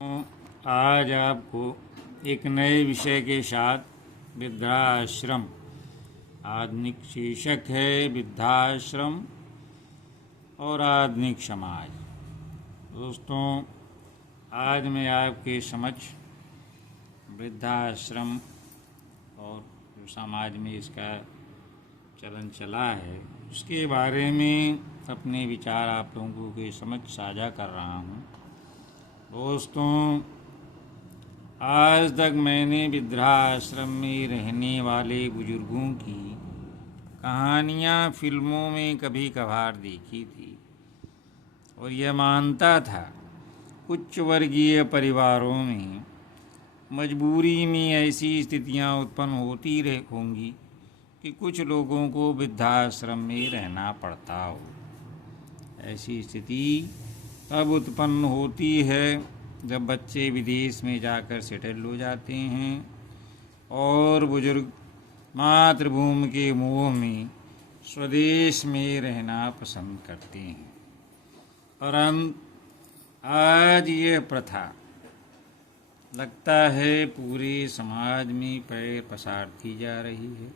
आज आपको एक नए विषय के साथ वृद्धाश्रम, आधुनिक शीर्षक है वृद्धाश्रम और आधुनिक समाज। दोस्तों, आज मैं आपके समक्ष वृद्धाश्रम और जो समाज में इसका चलन चला है उसके बारे में अपने विचार आप लोगों के समक्ष साझा कर रहा हूँ। दोस्तों, आज तक मैंने वृद्धाश्रम में रहने वाले बुजुर्गों की कहानियाँ फिल्मों में कभी कभार देखी थी और यह मानता था उच्च वर्गीय परिवारों में मजबूरी में ऐसी स्थितियाँ उत्पन्न होती होंगी कि कुछ लोगों को वृद्धाश्रम में रहना पड़ता हो। ऐसी स्थिति तब उत्पन्न होती है जब बच्चे विदेश में जाकर सेटल हो जाते हैं और बुजुर्ग मातृभूमि के मोह में स्वदेश में रहना पसंद करते हैं। परंतु आज यह प्रथा लगता है पूरे समाज में पैर पसारती जा रही है।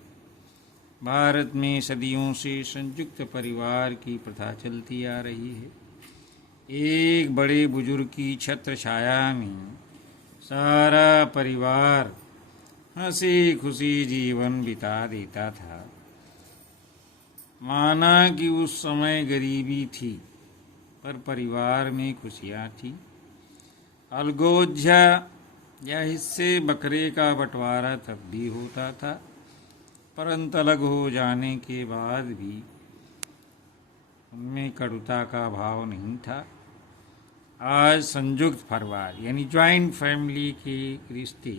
भारत में सदियों से संयुक्त परिवार की प्रथा चलती आ रही है। एक बड़े बुजुर्ग की छत्र छाया में सारा परिवार हंसी खुशी जीवन बिता देता था। माना कि उस समय गरीबी थी पर परिवार में खुशियाँ थी। अलगोजा या हिस्से बकरे का बंटवारा तब भी होता था, परंतु अलग हो जाने के बाद भी उनमें कटुता का भाव नहीं था। आज संयुक्त परिवार यानी ज्वाइंट फैमिली के रिश्ते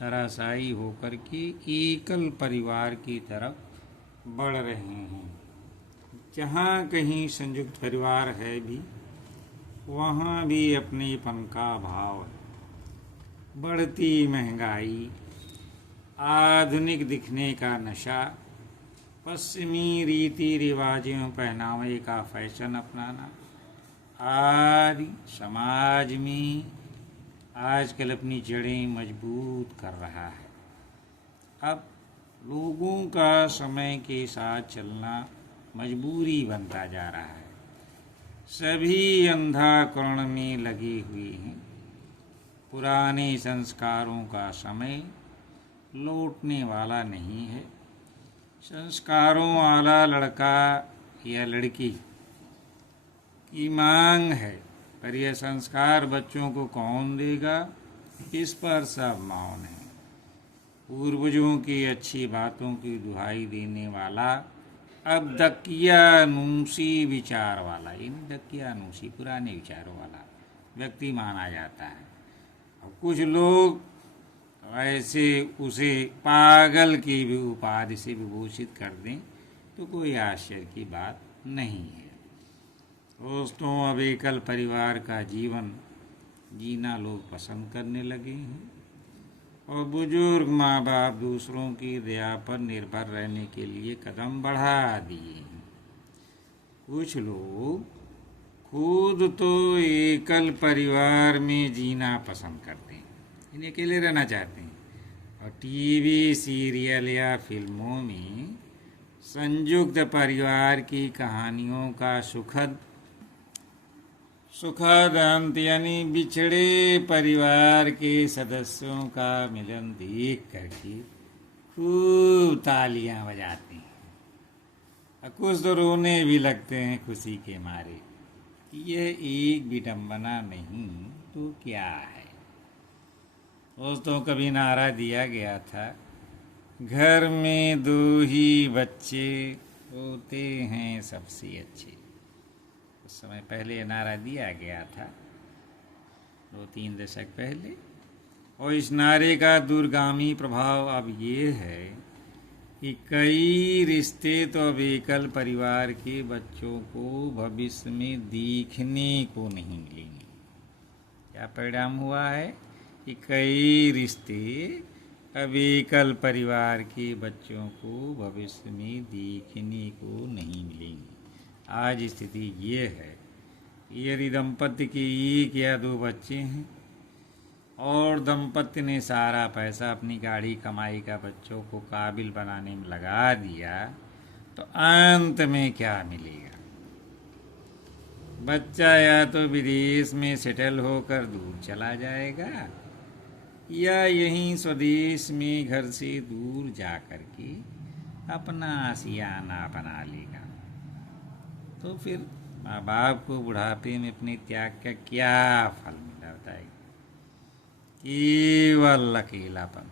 धराशायी होकर के एकल परिवार की तरफ बढ़ रहे हैं। जहाँ कहीं संयुक्त परिवार है भी वहाँ भी अपनेपन का भाव है। बढ़ती महंगाई, आधुनिक दिखने का नशा, पश्चिमी रीति रिवाजों पहनावे का फैशन अपनाना आदि समाज में आजकल अपनी जड़ें मजबूत कर रहा है। अब लोगों का समय के साथ चलना मजबूरी बनता जा रहा है। सभी अंधाकरण में लगे हुए हैं। पुराने संस्कारों का समय लौटने वाला नहीं है। संस्कारों वाला लड़का या लड़की की मांग है, पर यह संस्कार बच्चों को कौन देगा, इस पर सब मौन है। पूर्वजों की अच्छी बातों की दुहाई देने वाला अब दकियानूसी विचार वाला, यानी दकियानूसी पुराने विचारों वाला व्यक्ति माना जाता है। और कुछ लोग ऐसे उसे पागल की भी उपाधि से विभूषित कर दें तो कोई आश्चर्य की बात नहीं है। दोस्तों, अब एकल परिवार का जीवन जीना लोग पसंद करने लगे हैं और बुजुर्ग माँ बाप दूसरों की दया पर निर्भर रहने के लिए कदम बढ़ा दिए हैं। कुछ लोग खुद तो एकल परिवार में जीना पसंद करते हैं, इन्हें अकेले रहना चाहते हैं और टीवी सीरियल या फिल्मों में संयुक्त परिवार की कहानियों का सुखद अंत यानी बिछड़े परिवार के सदस्यों का मिलन देख करके खूब तालियां बजाते हैं और कुछ तो रोने भी लगते हैं खुशी के मारे। यह एक विडंबना नहीं तो क्या है। दोस्तों, कभी नारा दिया गया था, घर में 2 ही बच्चे होते हैं सबसे अच्छे। उस समय पहले नारा दिया गया था, 2-3 दशक पहले। और इस नारे का दूरगामी प्रभाव अब ये है कि कई रिश्ते तो अब एकल परिवार के बच्चों को भविष्य में दिखने को नहीं मिलेंगे। क्या परिणाम हुआ है कि कई रिश्ते अब एकल परिवार के बच्चों को भविष्य में दिखने को नहीं मिलेंगे। आज स्थिति ये है, यदि दंपति के 1 या 2 बच्चे हैं और दंपति ने सारा पैसा अपनी गाढ़ी कमाई का बच्चों को काबिल बनाने में लगा दिया, तो अंत में क्या मिलेगा? बच्चा या तो विदेश में सेटल होकर दूर चला जाएगा, या यहीं स्वदेश में घर से दूर जा कर के अपना आशियाना बना लेगा। तो फिर माँ बाप को बुढ़ापे में अपने त्याग का क्या फल मिला बताएगा? केवल अकेलापन।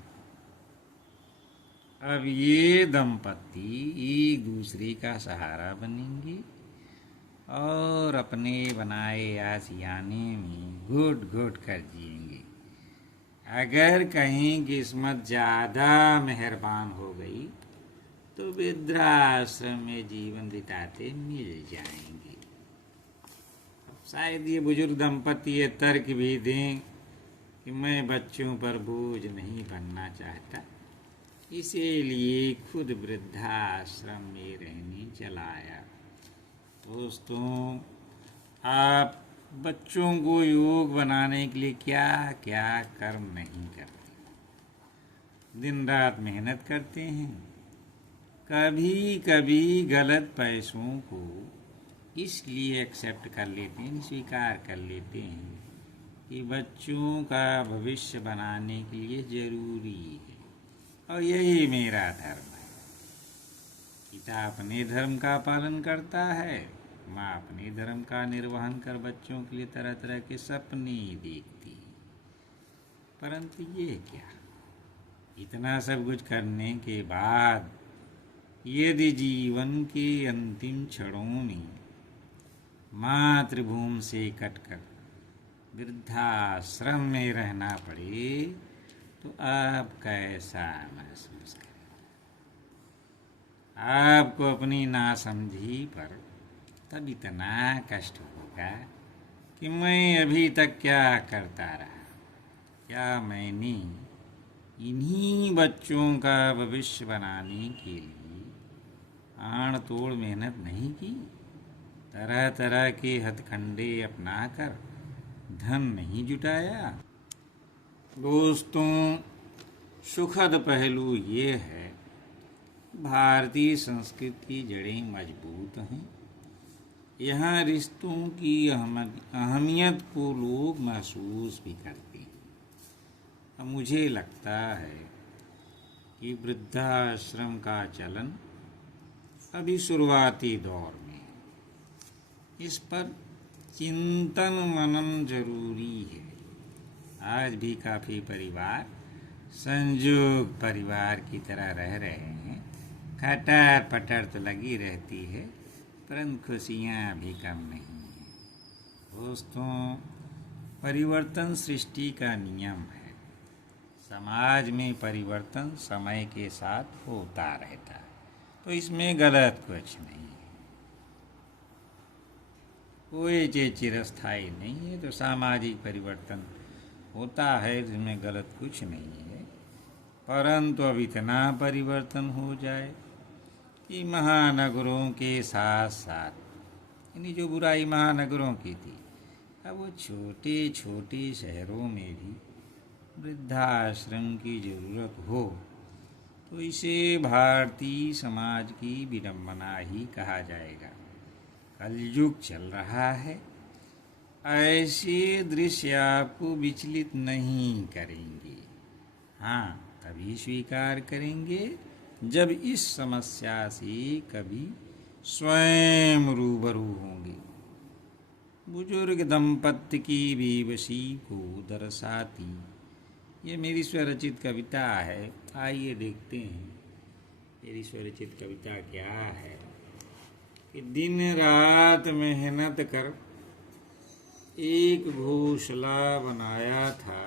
अब ये दंपति एक दूसरे का सहारा बनेंगे और अपने बनाए आशियाने में घुट घुट कर जिएंगे। अगर कहीं किस्मत ज़्यादा मेहरबान हो गई तो वृद्धाश्रम में जीवन बिताते मिल जाएंगे। शायद ये बुजुर्ग दंपति ये तर्क भी दें कि मैं बच्चों पर बोझ नहीं बनना चाहता, इसीलिए खुद वृद्धाश्रम में रहने चला आया। दोस्तों, आप बच्चों को योग बनाने के लिए क्या क्या कर्म नहीं करते? दिन रात मेहनत करते हैं, कभी कभी गलत पैसों को इसलिए एक्सेप्ट कर लेते हैं, स्वीकार कर लेते हैं कि बच्चों का भविष्य बनाने के लिए जरूरी है और यही मेरा धर्म है। पिता अपने धर्म का पालन करता है, माँ अपने धर्म का निर्वहन कर बच्चों के लिए तरह तरह के सपने देखती है। परंतु ये क्या, इतना सब कुछ करने के बाद यदि जीवन के अंतिम क्षणों में मातृभूमि से कटकर वृद्धाश्रम में रहना पड़े तो आप कैसा महसूस करें? आपको अपनी नासमझी पर तब इतना कष्ट होगा कि मैं अभी तक क्या करता रहा, क्या मैंने इन्हीं बच्चों का भविष्य बनाने के लिए आड़ तोड़ मेहनत नहीं की, तरह तरह के हथकंडे अपनाकर धन नहीं जुटाया? दोस्तों, सुखद पहलू ये है, भारतीय संस्कृति की जड़ें मजबूत हैं। यहाँ रिश्तों की अहमियत को लोग महसूस भी करते हैं। अब मुझे लगता है कि वृद्धाश्रम का चलन अभी शुरुआती दौर में है। इस पर चिंतन मनन जरूरी है। आज भी काफ़ी परिवार संयोग परिवार की तरह रह रहे हैं। खटर पटर तो लगी रहती है, परंतु खुशियाँ भी कम नहीं हैं। दोस्तों, परिवर्तन सृष्टि का नियम है। समाज में परिवर्तन समय के साथ होता रहता है, तो इसमें गलत कुछ नहीं है। कोई चीज़ चिरस्थायी नहीं है, तो सामाजिक परिवर्तन होता है, इसमें गलत कुछ नहीं है। परंतु अब इतना परिवर्तन हो जाए कि महानगरों के साथ साथ यानी जो बुराई महानगरों की थी, अब वो छोटे छोटे शहरों में भी वृद्धाश्रम की ज़रूरत हो, तो इसे भारतीय समाज की विडंबना ही कहा जाएगा। कलयुग चल रहा है, ऐसे दृश्य आपको विचलित नहीं करेंगे। हाँ, तभी स्वीकार करेंगे जब इस समस्या से कभी स्वयं रूबरू होंगे। बुजुर्ग दंपत्ति की बेबसी को दर्शाती ये मेरी स्वरचित कविता है। आइए देखते हैं मेरी स्वरचित कविता क्या है। कि दिन रात मेहनत कर एक घोंसला बनाया था,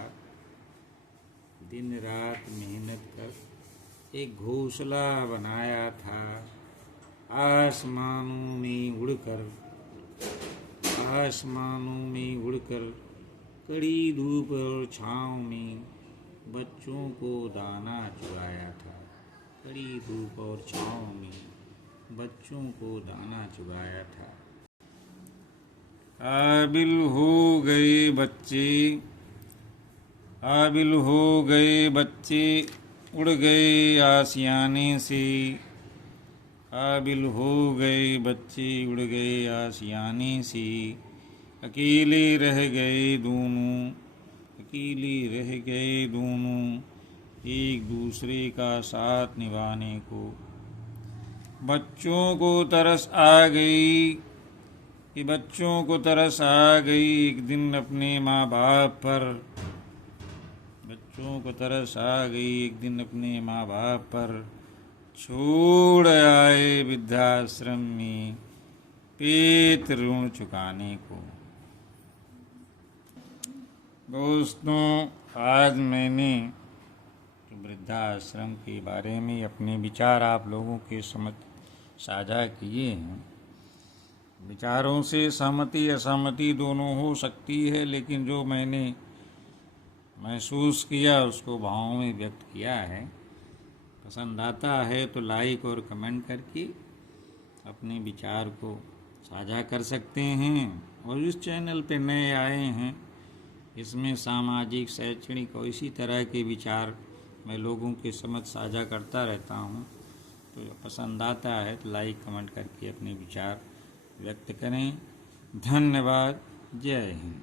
दिन रात मेहनत कर एक घोंसला बनाया था, आसमानों में उड़कर कड़ी धूप और छाँव में बच्चों को दाना चुराया था, कड़ी धूप और छाँव में बच्चों को दाना चुराया था। काबिल हो गए बच्चे, काबिल हो गए बच्चे उड़ गए आशियाने से, काबिल हो गए बच्चे उड़ गए आशियाने से, अकेले रह गए दोनों, अकेले रह गए दोनों, एक दूसरे का साथ निभाने को। बच्चों को तरस आ गई कि बच्चों को तरस आ गई एक दिन अपने माँ बाप पर, बच्चों को तरस आ गई एक दिन अपने माँ बाप पर, छोड़ आए वृद्धाश्रम में पेट ऋण चुकाने को। दोस्तों, आज मैंने वृद्धाश्रम के बारे में अपने विचार आप लोगों के समझ साझा किए हैं। विचारों से सहमति असहमति दोनों हो सकती है, लेकिन जो मैंने महसूस किया उसको भावों में व्यक्त किया है। पसंद आता है तो लाइक और कमेंट करके अपने विचार को साझा कर सकते हैं। और इस चैनल पे नए आए हैं, इसमें सामाजिक शैक्षणिक और इसी तरह के विचार मैं लोगों के समझ साझा करता रहता हूँ। तो पसंद आता है तो लाइक कमेंट करके अपने विचार व्यक्त करें। धन्यवाद। जय हिंद।